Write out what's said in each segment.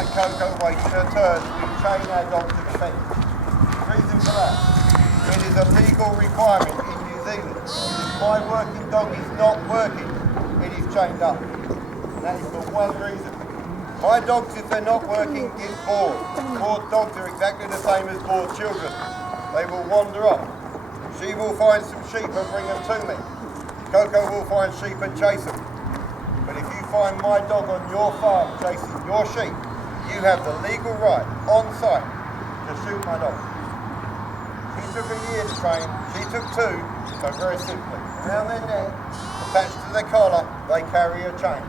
like Coco waiting her turn, we chain our dog to the fence. Reason for that, it is a legal requirement in New Zealand. If my working dog is not working, it is chained up. And that is for one reason. My dogs, if they're not working, get bored. Bored dogs are exactly the same as bored children. They will wander off. She will find some sheep and bring them to me. Coco will find sheep and chase them. But if you find my dog on your farm chasing your sheep, you have the legal right, on site, to shoot my dog. He took a year to train, she took 2, so very simply, around their neck, attached to their collar, they carry a chain.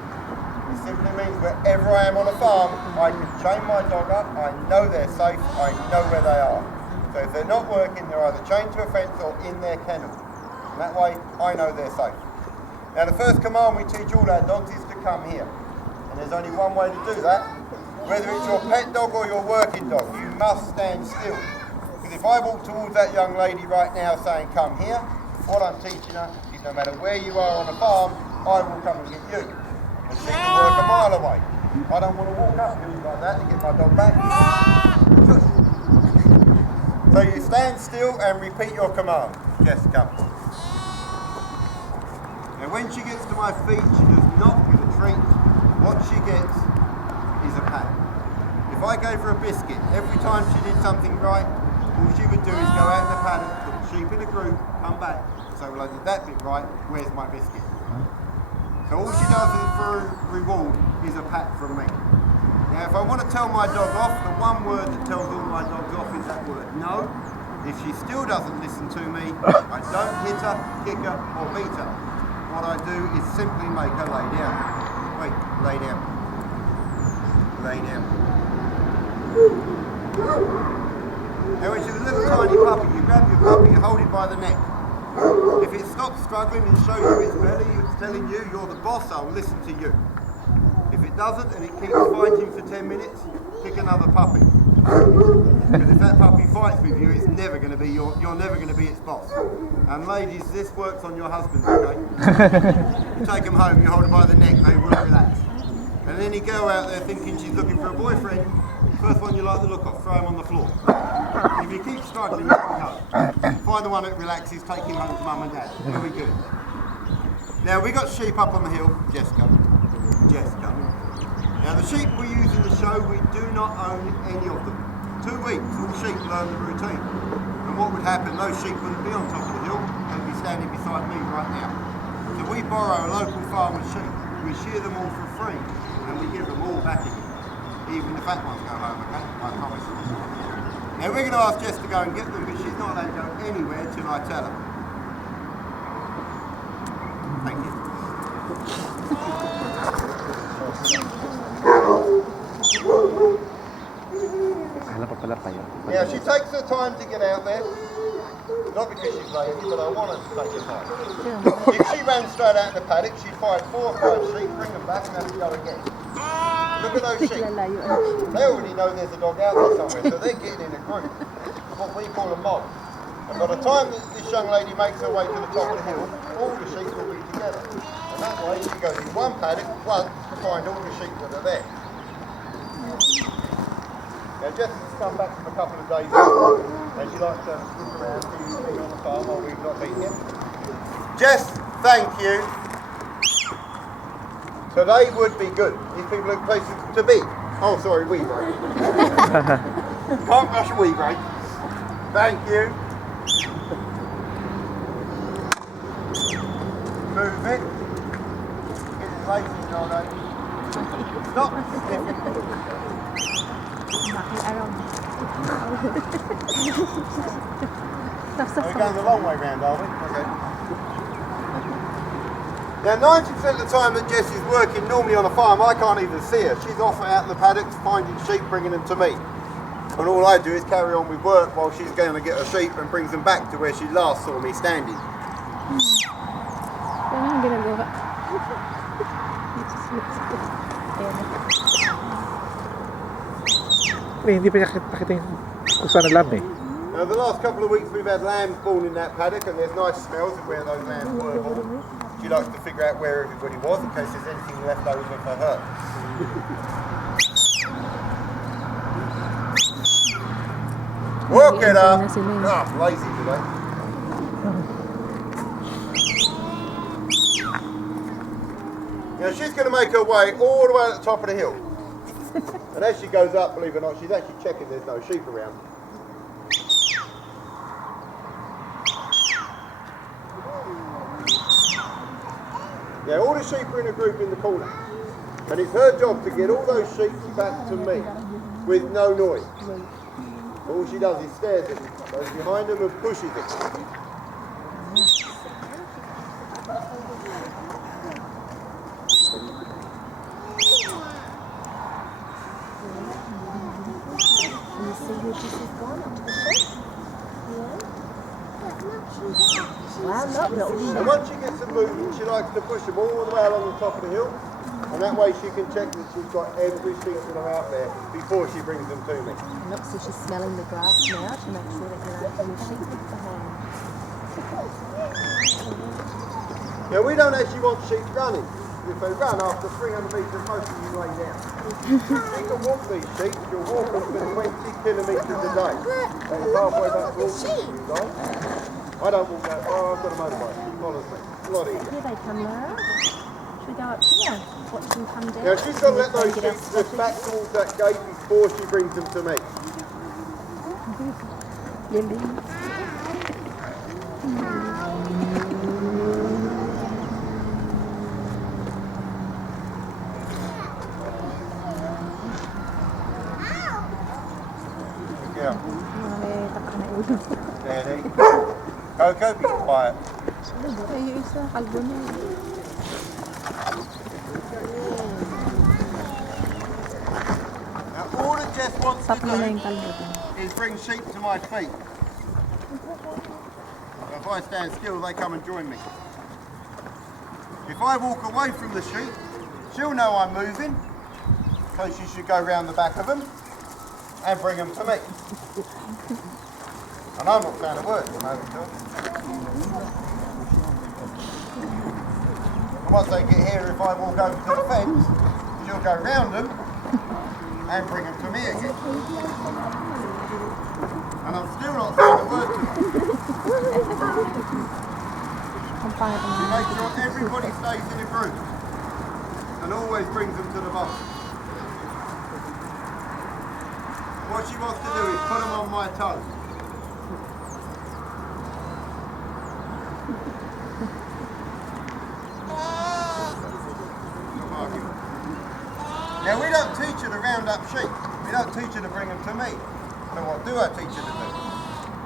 It simply means wherever I am on a farm, I can chain my dog up, I know they're safe, I know where they are. So if they're not working, they're either chained to a fence or in their kennel. And that way, I know they're safe. Now the first command we teach all our dogs is to come here. And there's only one way to do that. Whether it's your pet dog or your working dog, you must stand still. Because if I walk towards that young lady right now saying, come here, what I'm teaching her is no matter where you are on a farm, I will come and get you. And she can work a mile away. I don't want to walk up hills like that to get my dog back. So you stand still and repeat your command. Jess, come. Now when she gets to my feet, she does not get a treat. What she gets is a pat. If I gave her a biscuit, every time she did something right, all she would do is go out in the paddock, put the sheep in a group, come back. So well, I did that bit right, where's my biscuit? So all she does is for a reward is a pat from me. Now if I want to tell my dog off, the one word that tells all my dogs off is that word, no. If she still doesn't listen to me, I don't hit her, kick her or beat her. What I do is simply make her lay down. Wait, lay down. Lay down. Now when she's a little tiny puppy, you grab your puppy, you hold it by the neck. If it stops struggling and shows you its belly, it's telling you you're the boss, I'll listen to you. If it doesn't and it keeps fighting for 10 minutes, pick another puppy. Because if that puppy fights with you, it's never going to be you're never going to be its boss. And ladies, this works on your husbands, okay? You take them home, you hold them by the neck, they will relax. And then you go out there thinking she's looking for a boyfriend, first one you like the look of, throw him on the floor. If you keep struggling, you can go. Find the one that relaxes, take him home to mum and dad. Very good. Now we got sheep up on the hill. Jess, come. Jess, come. Now the sheep we use in the show, we do not own any of them. 2 weeks, all sheep learn the routine. And what would happen, those sheep wouldn't be on top of the hill, they'd be standing beside me right now. So we borrow a local farmer's sheep, we shear them all for free, and we give them all back again. Even the fat ones go home, okay? I promise. Now we're going to ask Jess to go and get them, but she's not allowed to go anywhere till I tell her. Thank you. Now she takes her time to get out there, not because she's lazy, but I want her to take her time. If she ran straight out in the paddock, she'd find 4 or 5 sheep, bring them back and have to go again. Look at those sheep. They already know there's a dog out there somewhere, so they're getting in a group. What we call a mob. And by the time that this young lady makes her way to the top of the hill, all the sheep will be together. And that way she goes in one paddock once to find all the sheep that are there. Now Jess has come back from a couple of days ago, and she likes to look around, see on the farm while we've not been here. Jess, thank you. Today would be good. These people are places to be. Oh, sorry, wee break. Can't rush a wee break. Thank you. Move it. Get it lazy, Jono. Stop. We're going the long way round, are we? Okay. Now 90% of the time that Jess is working normally on a farm, I can't even see her. She's off out in the paddocks finding sheep, bringing them to me. And all I do is carry on with work while she's going to get her sheep and brings them back to where she last saw me standing. Hindi pa nakita yung kung saan na lamb eh. Now the last couple of weeks we've had lambs born in that paddock and there's nice smells of where those lambs were born. She likes to figure out where everybody was in case there's anything left over for her. Walk it up. Na sila eh. Oh, I'm lazy today. Now she's going to make her way all the way at the top of the hill. And as she goes up, believe it or not, she's actually checking there's no sheep around. Yeah, all the sheep are in a group in the corner. And it's her job to get all those sheep back to me with no noise. All she does is stares at them, goes behind them and pushes them. And once she gets them moving, she likes to push them all the way along the top of the hill. And that way she can check that she's got every sheep that are out there before she brings them to me. And look, so she's smelling the grass now to make sure that you're not having sheep with the hand. Now we don't actually want sheep running. If they run after 300 metres, most of you lay down. You can walk these sheep, you'll walk them for 20 kilometres a day. That is halfway back to Auckland, you guys. I don't walk that far, I've got a motorbike. She follows me. It's a lot easier. Here they come, Laura. Should we go up here? Watch them come down. Now she's got to let those sheep drift back towards that gate before she brings them to me. Yeah. Danny. Coco, be quiet. Now all that Jess wants to do is bring sheep to my feet. So if I stand still, they come and join me. If I walk away from the sheep, she'll know I'm moving, so she should go round the back of them and bring them to me. And I'm not saying a word at the moment, and once they get here, if I walk over to the fence, she'll go round them and bring them to me again. And I'm still not saying a word to them. She makes sure everybody stays in a group and always brings them to the box. What she wants to do is put them on my toes. Now we don't teach her to round up sheep. We don't teach her to bring them to me. So what do I teach her to do?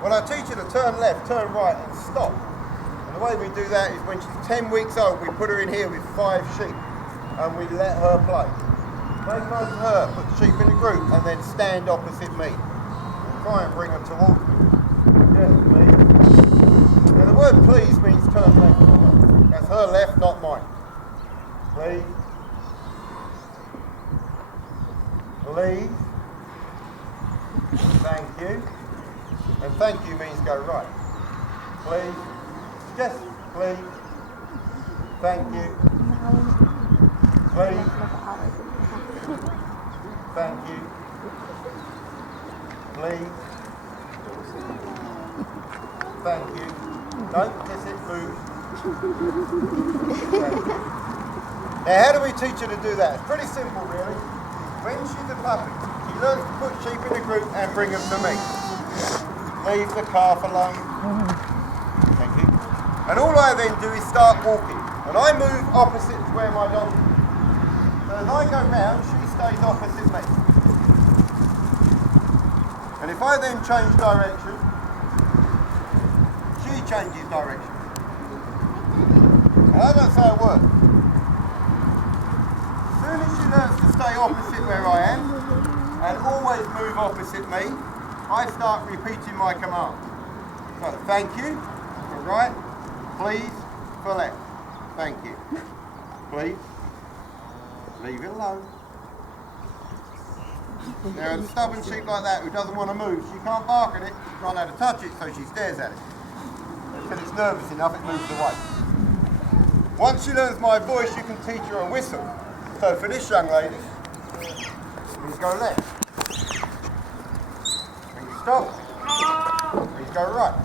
Well, I teach her to turn left, turn right and stop. And the way we do that is when she's 10 weeks old, we put her in here with 5 sheep and we let her play. Play close to her, put the sheep in a group and then stand opposite me. And try and bring her towards me. Yes, please. Now the word please means turn left. That's her left, not mine. Please. Please. Thank you. And thank you means go right. Please. Yes, please. Thank you. Please. Thank you. Please. Thank you. Don't kiss it, move. Thank you. Now how do we teach her to do that? It's pretty simple really. When she's a puppy, she learns to put sheep in a group and bring them to me. Leave the calf alone. Thank you. And all I then do is start walking. And I move opposite to where my dog is. So as I go round, she stays opposite me. And if I then change direction, she changes direction. And I don't say a word. As soon as she learns to stay opposite where I am, and always move opposite me, I start repeating my command. So, thank you, for right, please, for left. Thank you. Please, leave it alone. Now, a stubborn sheep like that who doesn't want to move, she can't bark at it, she can't have to touch it, so she stares at it. Until it's nervous enough, it moves away. Once she learns my voice, you can teach her a whistle. So for this young lady, you go left. And you stop. go right.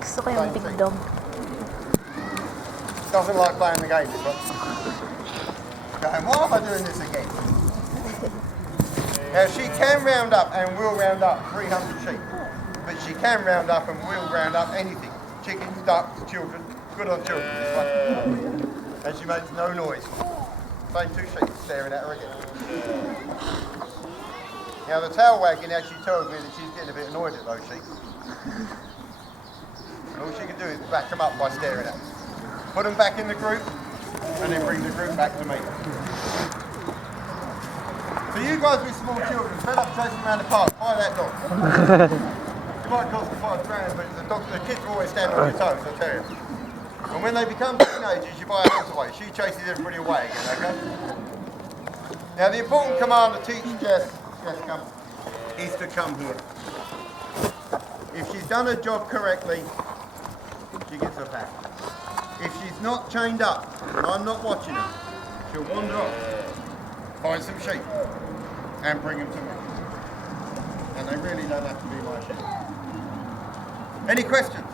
Gusto ko yung big dog. Doesn't like playing the game, but going, why am I doing this again? Now she can round up and will round up 300 sheep, but she can round up and will round up anything. Chickens, ducks, children, good on children this one. And she makes no noise. Same two sheep staring at her again. Now the tail wagging actually tells me that she's getting a bit annoyed at those sheep. And all she can do is back them up by staring at them. Put them back in the group, and then bring the group back to me. So you guys with small children, fed up chasing around the park, buy that dog. It might cost you £5 grand, but the kids will always stand on your toes, I'll tell you. And when they become teenagers, you buy a house away. She chases everybody away again, okay? Now the important command to teach Jess come, is to come here. If she's done her job correctly, she gets her pat. If she's not chained up, and I'm not watching her, she'll wander off, find some sheep, and bring them to me. And they really don't have to be my sheep. Any questions?